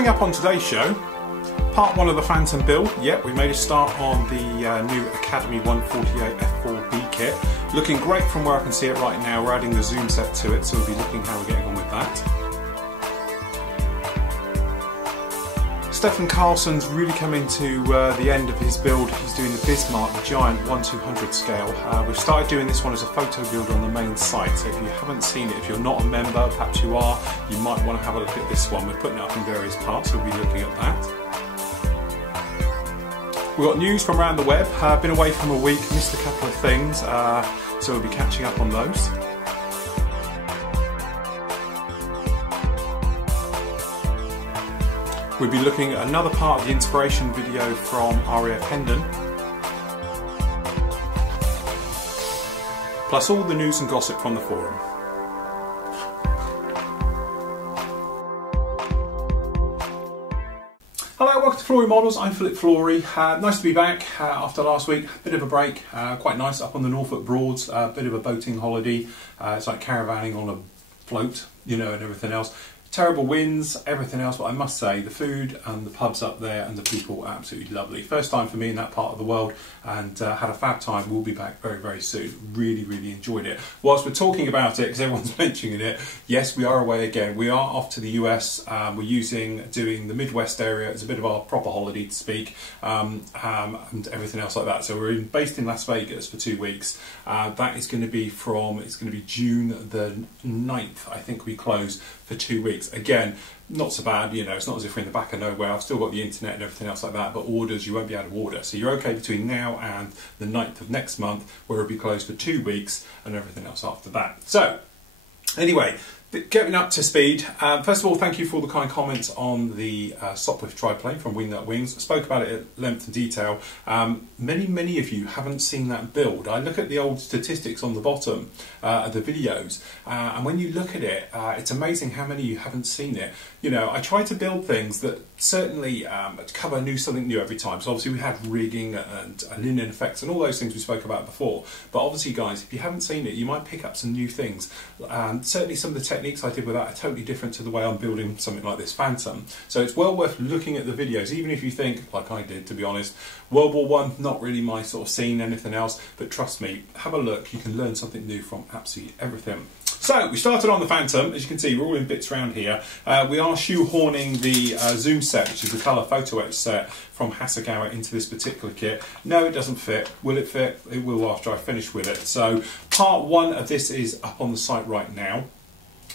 Coming up on today's show, part 1 of the Phantom build. Yep, we made a start on the new Academy 148 F4B kit. Looking great from where I can see it right now. We're adding the zoom set to it, so we'll be looking how we're getting on with that. Stefan Carlson's really coming to the end of his build. He's doing the Bismarck, the giant 1/200 scale. We've started doing this one as a photo build on the main site, so if you haven't seen it, if you're not a member, perhaps you are, you might want to have a look at this one. We're putting it up in various parts, so we'll be looking at that. We've got news from around the web. Been away from a week, missed a couple of things, so we'll be catching up on those. We'll be looking at another part of the inspiration video from Aria Pendon, plus all the news and gossip from the forum. Hello, welcome to Flory Models. I'm Philip Flory. Nice to be back after last week. Bit of a break, quite nice up on the Norfolk Broads. Bit of a boating holiday. It's like caravanning on a float, you know, and everything else. Terrible winds, everything else, but I must say the food and the pubs up there and the people are absolutely lovely. First time for me in that part of the world, and had a fab time. We'll be back very, very soon. Really, really enjoyed it. Whilst we're talking about it, because everyone's mentioning it, yes, we are away again. We are off to the US. We're doing the Midwest area. It's a bit of our proper holiday to speak, and everything else like that. So we're based in Las Vegas for 2 weeks. That is going to be June the 9th. I think we close for 2 weeks. Again, not so bad, you know, it's not as if we're in the back of nowhere. I've still got the internet and everything else like that, but orders, you won't be able to order. So you're okay between now and the 9th of next month, where it'll be closed for 2 weeks and everything else after that. So, anyway, getting up to speed. First of all, thank you for all the kind comments on the Sopwith triplane from Wingnut Wings. I spoke about it at length and detail. Many of you haven't seen that build. I look at the old statistics on the bottom of the videos, and when you look at it, it's amazing how many of you haven't seen it. You know, I try to build things that certainly cover something new every time. So obviously we had rigging and linen effects and all those things we spoke about before. But obviously, guys, if you haven't seen it, you might pick up some new things. Certainly some of the techniques I did with that are totally different to the way I'm building something like this Phantom. So it's well worth looking at the videos, even if you think, like I did, to be honest, World War I, not really my sort of scene, anything else. But trust me, have a look. You can learn something new from absolutely everything. So, we started on the Phantom. As you can see, we're all in bits around here. We are shoehorning the zoom set, which is the colour photo etch set from Hasegawa, into this particular kit. No, it doesn't fit. Will it fit? It will after I finish with it. So, part 1 of this is up on the site right now.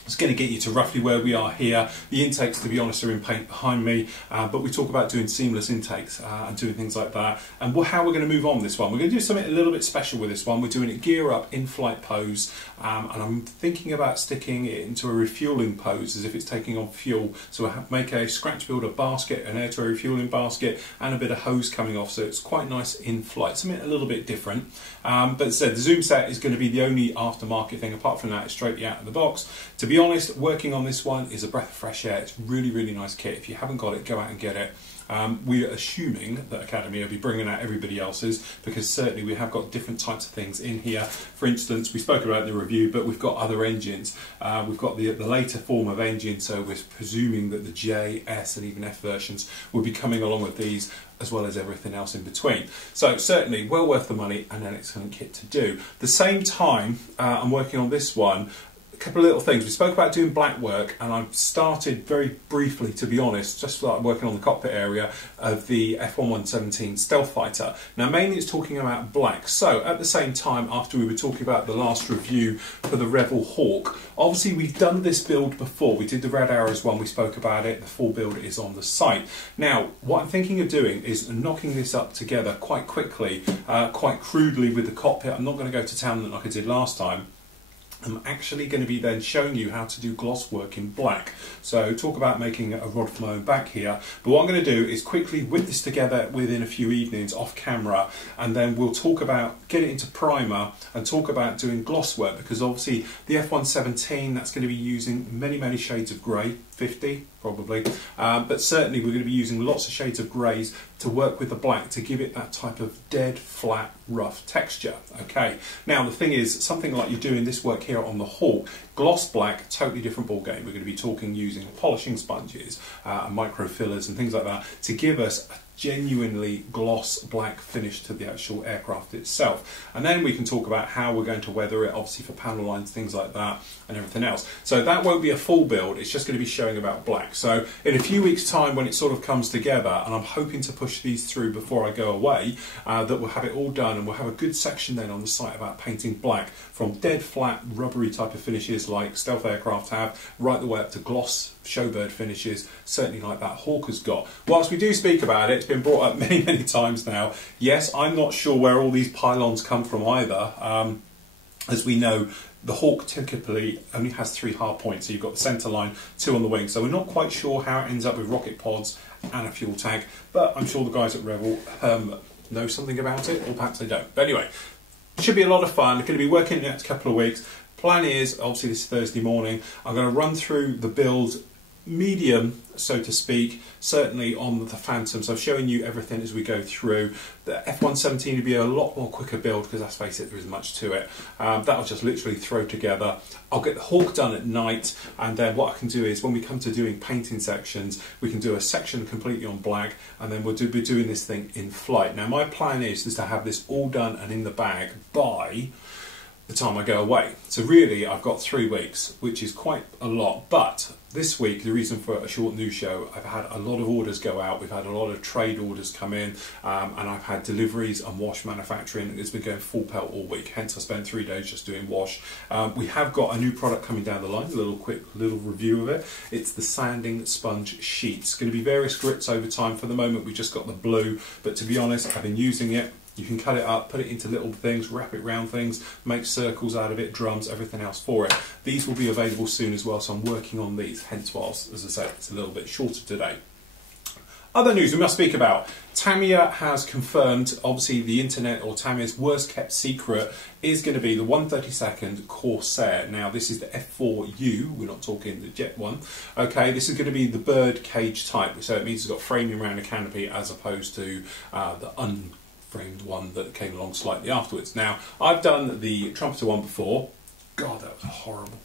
It's going to get you to roughly where we are here. The intakes, to be honest, are in paint behind me, but we talk about doing seamless intakes and doing things like that. And how we're going to move on this one. We're going to do something a little bit special with this one. We're doing it gear up, in-flight pose, and I'm thinking about sticking it into a refuelling pose, as if it's taking on fuel. So we'll make a scratch builder basket, an air-to-air refuelling basket, and a bit of hose coming off, so it's quite nice in-flight. Something a little bit different. But as I said, the zoom set is going to be the only aftermarket thing. Apart from that, it's straight out of the box. To be honest, working on this one is a breath of fresh air. It's really, really nice kit. If you haven't got it, go out and get it. We're assuming that Academy will be bringing out everybody else's, because certainly we have got different types of things in here. For instance, we spoke about it in the review, but we've got other engines. We've got the later form of engine, so we're presuming that the J, S and even F versions will be coming along with these, as well as everything else in between. So certainly well worth the money and an excellent kit to do. At the same time, I'm working on this one. A couple of little things. We spoke about doing black work, and I've started very briefly, to be honest, just started working on the cockpit area of the F1117 stealth fighter. Now mainly it's talking about black. So at the same time, after we were talking about the last review for the Revel Hawk, obviously we've done this build before. We did the Red Arrows one, we spoke about it, the full build is on the site. Now what I'm thinking of doing is knocking this up together quite quickly, quite crudely with the cockpit. I'm not going to go to town like I did last time. I'm actually going to be then showing you how to do gloss work in black. So talk about making a rod for my own back here. But what I'm going to do is quickly whip this together within a few evenings off camera, and then we'll talk about, get it into primer and talk about doing gloss work, because obviously the F117, that's going to be using many shades of grey, 50 probably, but certainly we're going to be using lots of shades of greys to work with the black to give it that type of dead, flat, rough texture. Okay, now the thing is, something like you're doing this work here on the Hawk, gloss black, totally different ball game. We're going to be talking using polishing sponges and micro fillers and things like that to give us a genuinely gloss black finish to the actual aircraft itself. And then we can talk about how we're going to weather it, obviously for panel lines, things like that, and everything else. So that won't be a full build, it's just going to be showing about black. So in a few weeks time, when it sort of comes together, and I'm hoping to push these through before I go away, that we'll have it all done, and we'll have a good section then on the site about painting black from dead flat rubbery type of finishes like stealth aircraft have, right the way up to gloss showbird finishes, certainly like that Hawk has got. Whilst we do speak about it, it's been brought up many times now. Yes, I'm not sure where all these pylons come from either. As we know, the Hawk typically only has 3 hard points, so you've got the centre line, 2 on the wing, so we're not quite sure how it ends up with rocket pods and a fuel tank, but I'm sure the guys at Revel know something about it, or perhaps they don't. But anyway, should be a lot of fun. We're going to be working in the next couple of weeks. Plan is, obviously this is Thursday morning, I'm going to run through the build medium, so to speak, certainly on the Phantom, so showing you everything as we go through. The F-117 will be a lot more quicker build because, let's face it, there isn't much to it. That'll just literally throw together. I'll get the Hawk done at night, and then what I can do is when we come to doing painting sections, we can do a section completely on black, and then we'll be doing this thing in flight. Now my plan is to have this all done and in the bag by the time I go away. So really I've got 3 weeks, which is quite a lot, but this week, the reason for a short news show, I've had a lot of orders go out, we've had a lot of trade orders come in, and I've had deliveries and wash manufacturing. It's been going full pelt all week, hence I spent 3 days just doing wash. We have got a new product coming down the line, a quick little review of it. It's the sanding sponge sheets. It's going to be various grits over time. For the moment we've just got the blue, but to be honest, I've been using it. You can cut it up, put it into little things, wrap it round things, make circles out of it, drums, everything else for it. These will be available soon as well, so I'm working on these, hence whilst, as I said, it's a little bit shorter today. Other news we must speak about. Tamiya has confirmed, obviously the internet, or Tamiya's worst kept secret, is going to be the 132nd Corsair. Now this is the F4U, we're not talking the jet one. Okay, this is going to be the bird cage type, so it means it's got framing around a canopy as opposed to the framed one that came along slightly afterwards. Now, I've done the trumpeter one before. God, that was horrible.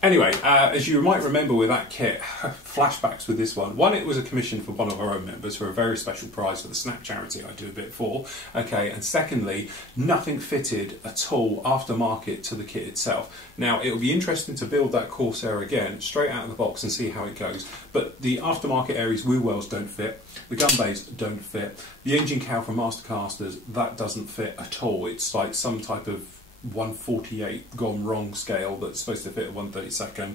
Anyway, as you might remember with that kit, flashbacks with this one. One, it was a commission for one of our own members for a very special prize for the Snap charity I do a bit for. Okay, and secondly, nothing fitted at all aftermarket to the kit itself. Now, it'll be interesting to build that Corsair again, straight out of the box and see how it goes. But the aftermarket areas, wheel wells don't fit. The gun bays don't fit. The engine cowl from Mastercasters, that doesn't fit at all. It's like some type of 148 gone wrong scale that's supposed to fit a 132nd.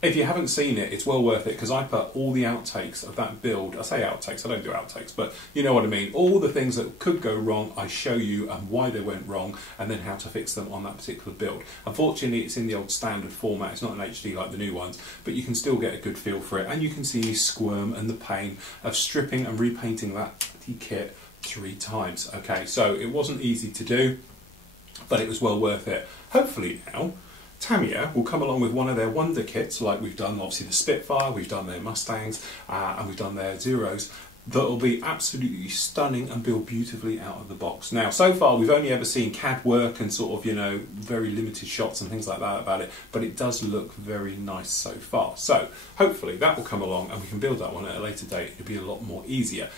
If you haven't seen it, it's well worth it, because I put all the outtakes of that build. I say outtakes, I don't do outtakes, but you know what I mean. All the things that could go wrong, I show you and why they went wrong, and then how to fix them on that particular build. Unfortunately, it's in the old standard format. It's not an HD like the new ones, but you can still get a good feel for it, and you can see me squirm and the pain of stripping and repainting that kit 3 times. Okay, so it wasn't easy to do, but it was well worth it. Hopefully now, Tamiya will come along with one of their wonder kits, like we've done obviously the Spitfire, we've done their Mustangs, and we've done their Zeros, that will be absolutely stunning and built beautifully out of the box. Now, so far we've only ever seen CAD work and sort of, you know, very limited shots and things like that about it, but it does look very nice so far. So hopefully that will come along and we can build that one at a later date. It'll be a lot more easier.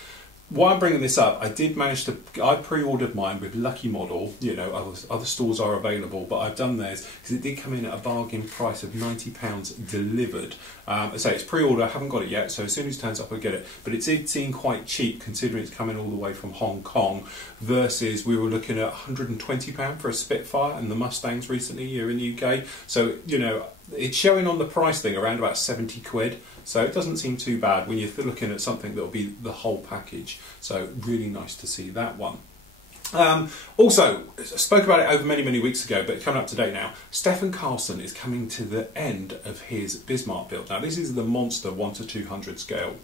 Why I'm bringing this up, I pre-ordered mine with Lucky Model. You know, other stores are available, but I've done theirs because it did come in at a bargain price of £90 delivered. I say it's pre-order, I haven't got it yet, so as soon as it turns up I'll get it. But it did seem quite cheap considering it's coming all the way from Hong Kong, versus we were looking at £120 for a Spitfire and the Mustangs recently here in the UK. So, you know, it's showing on the price thing around about 70 quid. So it doesn't seem too bad when you're looking at something that will be the whole package. So really nice to see that one. Also, I spoke about it over many weeks ago, but coming up to date now, Stefan Carlson is coming to the end of his Bismarck build. Now this is the monster 1 to 200 scale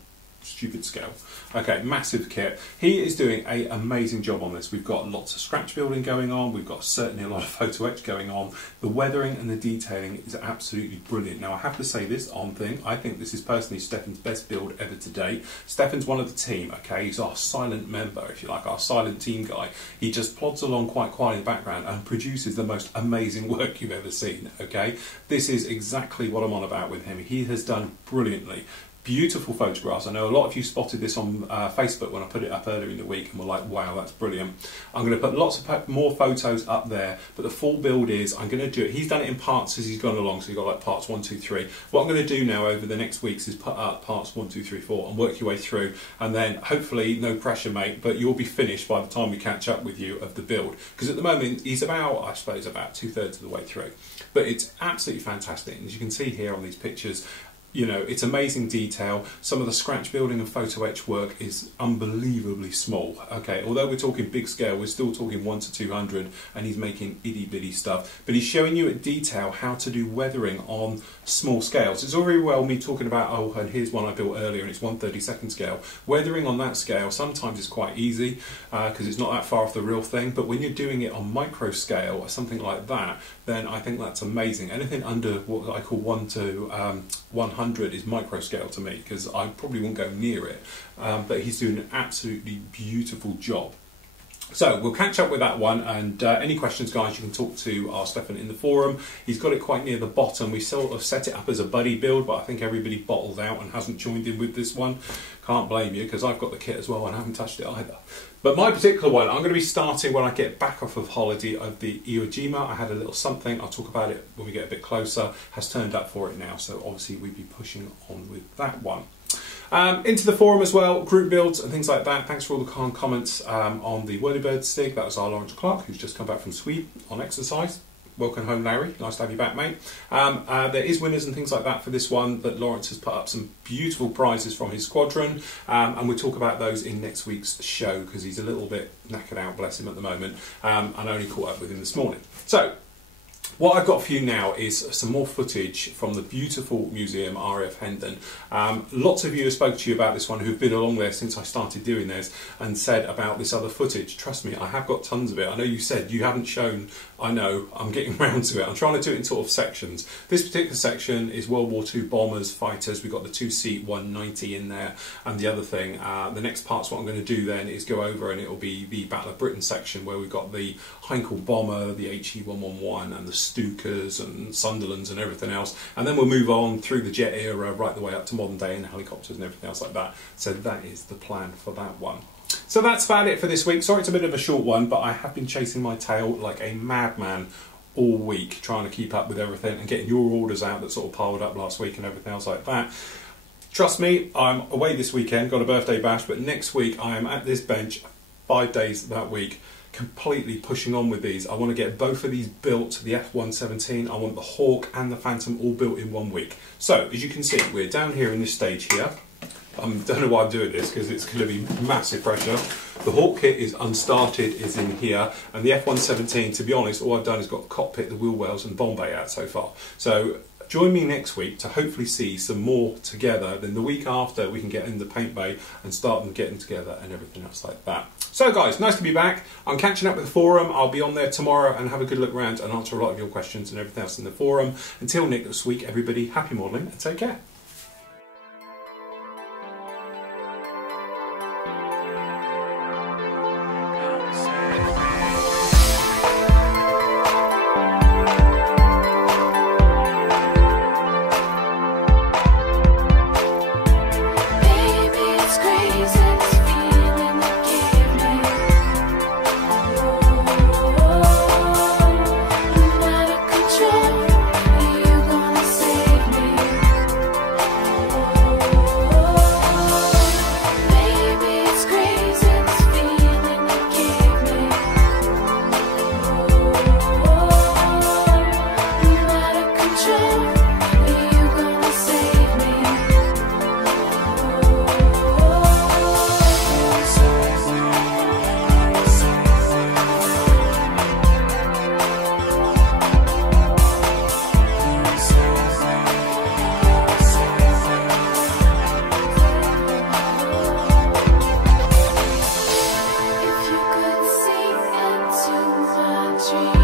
stupid scale. Okay, massive kit. He is doing an amazing job on this. We've got lots of scratch building going on. We've got certainly a lot of photo etch going on. The weathering and the detailing is absolutely brilliant. Now I have to say this on thing, I think this is personally Stefan's best build ever to date. Stefan's one of the team, okay? He's our silent member, if you like, our silent team guy. He just plods along quite quietly in the background and produces the most amazing work you've ever seen, okay? This is exactly what I'm on about with him. He has done brilliantly. Beautiful photographs. I know a lot of you spotted this on Facebook when I put it up earlier in the week and were like, wow, that's brilliant. I'm going to put lots of more photos up there, but the full build is, I'm going to do it. He's done it in parts as he's gone along, so you've got like parts 1, 2, 3. What I'm going to do now over the next weeks is put up parts 1, 2, 3, 4 and work your way through, and then hopefully, no pressure mate, but you'll be finished by the time we catch up with you of the build. Because at the moment, he's about, I suppose, about 2/3 of the way through. But it's absolutely fantastic. And as you can see here on these pictures, you know, it's amazing detail. Some of the scratch building and photo etch work is unbelievably small. Okay, although we're talking big scale, we're still talking 1 to 200, and he's making itty bitty stuff. But he's showing you at detail how to do weathering on small scales. It's all very well me talking about, oh, and here's one I built earlier, and it's 1/32 scale. Weathering on that scale sometimes is quite easy because it's not that far off the real thing. But when you're doing it on micro scale or something like that, then I think that's amazing. Anything under what I call 1 to 100 is micro scale to me, because I probably won't go near it, but he's doing an absolutely beautiful job. So we'll catch up with that one, and any questions, guys, you can talk to our Stefan in the forum. He's got it quite near the bottom. We sort of set it up as a buddy build, but I think everybody bottled out and hasn't joined in with this one. Can't blame you, because I've got the kit as well and I haven't touched it either. But my particular one, I'm going to be starting when I get back off of holiday of the Iwo Jima. I had a little something, I'll talk about it when we get a bit closer, has turned up for it now, so obviously we'd be pushing on with that one. Into the forum as well, group builds and things like that. Thanks for all the kind comments on the Whirlybird Stig. That was our Lawrence Clark, who's just come back from Sweden on exercise. Welcome home, Larry. Nice to have you back, mate. There is winners and things like that for this one, but Lawrence has put up some beautiful prizes from his squadron, and we'll talk about those in next week's show, because he's a little bit knackered out, bless him, at the moment, and I only caught up with him this morning. So, what I've got for you now is some more footage from the beautiful museum, RAF Hendon. Lots of you have spoken to you about this one who've been along there since I started doing this and said about this other footage. Trust me, I have got tons of it. I know you said you haven't shown, I know, I'm getting round to it. I'm trying to do it in sort of sections. This particular section is World War II bombers, fighters. We've got the 2-seat 190 in there, and the other thing, the next part's what I'm going to do then is go over, and it'll be the Battle of Britain section, where we've got the Heinkel bomber, the HE-111 and the Stukas and Sunderlands and everything else, and then we'll move on through the jet era right the way up to modern day and helicopters and everything else like that. So that is the plan for that one. So that's about it for this week. Sorry it's a bit of a short one, but I have been chasing my tail like a madman all week, trying to keep up with everything and getting your orders out that sort of piled up last week and everything else like that. Trust me, I'm away this weekend, got a birthday bash, but next week I am at this bench 5 days that week, completely pushing on with these. I want to get both of these built, the F-117, I want the Hawk and the Phantom all built in 1 week. So, as you can see, we're down here in this stage here. I don't know why I'm doing this, because it's going to be massive pressure. The Hawk kit is unstarted, is in here, and the F-117, to be honest, all I've done is got the cockpit, the wheel wells and bomb bay out so far. So, join me next week to hopefully see some more together. Then the week after we can get in the paint bay and start them getting together and everything else like that. So guys, nice to be back. I'm catching up with the forum. I'll be on there tomorrow and have a good look around and answer a lot of your questions and everything else in the forum. Until next week, everybody, happy modelling and take care. street.